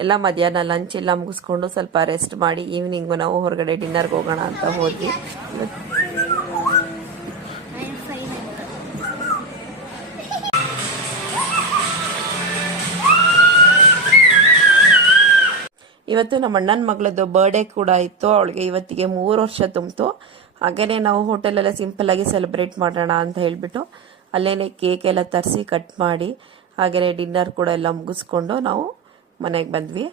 ಎಲ್ಲ ಮಧ್ಯಾಹ್ನ ಲಂಚ್ ಎಲ್ಲ ಮುಗಿಸ್ಕೊಂಡು ಸ್ವಲ್ಪ ರೆಸ್ಟ್ ಮಾಡಿ ಈವ್ನಿಂಗು ನಾವು ಹೊರಗಡೆ ಡಿನ್ನರ್ಗೆ ಹೋಗೋಣ ಅಂತ ಹೋದ್ವಿ. ಇವತ್ತು ನಮ್ಮ ಅಣ್ಣನ ಮಗಳದ್ದು ಬರ್ಡೇ ಕೂಡ ಇತ್ತು. ಅವಳಿಗೆ ಇವತ್ತಿಗೆ 3 ವರ್ಷ ತುಂಬಿತು. ಹಾಗೇನೆ ನಾವು ಹೋಟೆಲೆಲ್ಲ ಸಿಂಪಲ್ ಆಗಿ ಸೆಲೆಬ್ರೇಟ್ ಮಾಡೋಣ ಅಂತ ಹೇಳ್ಬಿಟ್ಟು ಅಲ್ಲೇನೆ ಕೇಕ್ ಎಲ್ಲ ತರಿಸಿ ಕಟ್ ಮಾಡಿ ಹಾಗೇನೆ ಡಿನ್ನರ್ ಕೂಡ ಎಲ್ಲ ಮುಗಿಸ್ಕೊಂಡು ನಾವು ಮನೆಗೆ ಬಂದ್ವಿ.